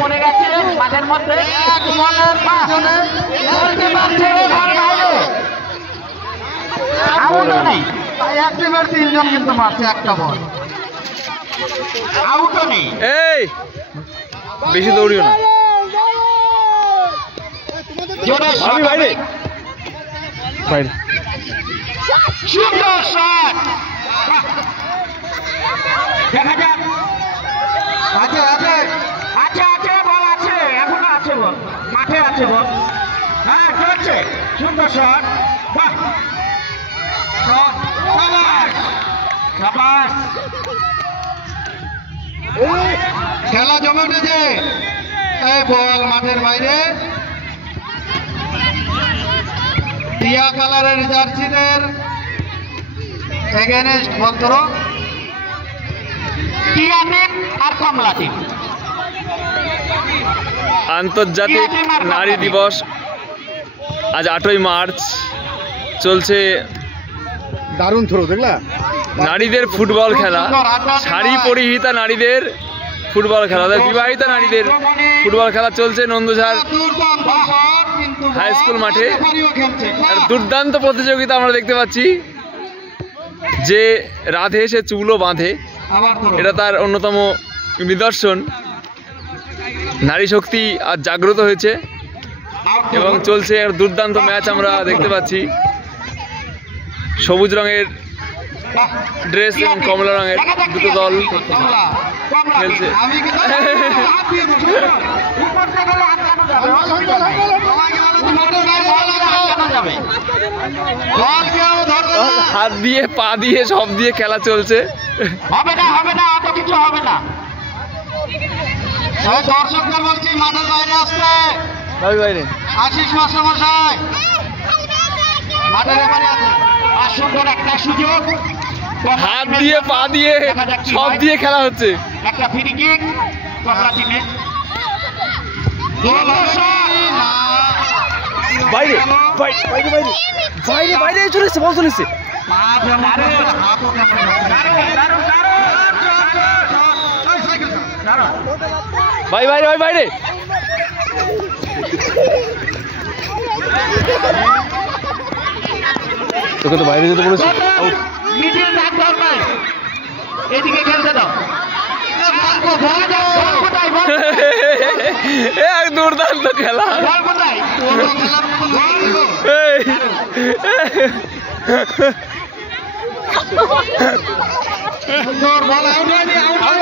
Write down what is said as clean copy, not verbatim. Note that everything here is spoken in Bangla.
পড়ে গেছে মাঠের মধ্যে তিনজন কিন্তু মাঠে একটা বল আউটও নেই। এই বেশি দৌড়িও না বাইরে বাইরে সুন্দর শট দেখা যাক আছে আছে আছে আছে বল আছে এখনো আছে বল মাঠে আছে বল হ্যাঁ চলছে সুন্দর শট বাহ শট শাবাশ শাবাশ খেলা জমে উঠেছে এই বল মাঠের বাইরে টিয়া কালারের জার্সিদের এগেনস্ট বল ধরো টিয়া টিম আর কমলা টিম। আন্তর্জাতিক নারী দিবস আজ 8ই মার্চ চলছে। দারুণ থ্রো দেখলা নারীদের ফুটবল খেলা, শাড়ি পরিহিতা নারীদের ফুটবল খেলা, বিবাহিতা নারীদের ফুটবল খেলা চলছে নন্দঝাড় হাই স্কুল মাঠে। দুর্দান্ত প্রতিযোগিতা আমরা দেখতে পাচ্ছি। যে রাধে সে চুলো বাঁধে, এটা তার অন্যতম নিদর্শন। নারী শক্তি আজ জাগ্রত হয়েছে এবং চলছে এক দুর্দান্ত ম্যাচ আমরা দেখতে পাচ্ছি। সবুজ রঙের ড্রেস এবং কমলা রঙের দুটো দল খেলছে। হাত দিয়ে পা দিয়ে সব দিয়ে খেলা চলছে। হবে না হবে না অত কিছু হবে না। দর্শকদের বলছি মাঠের বাইরে আসতে। বাইরে আশিস মাস্টারমশাই মাঠের বাইরে আছে। আর সুন্দর একটা সুযোগ, হাত দিয়ে পা দিয়ে সব দিয়ে খেলা হচ্ছে। একটা ফ্রি কিক কমলা টিমে। বাইরে বাইরে বাইরে বাইরে বাইরে চলে এসছে, বল চলে এসছে। ভাই বাইরে ভাই বাইরে তোকে তো বাইরে যেতে বলেছি। এদিকে খেলতে দাও। এক দুর্দান্ত খেলা। বল আউট হয়নি, আউট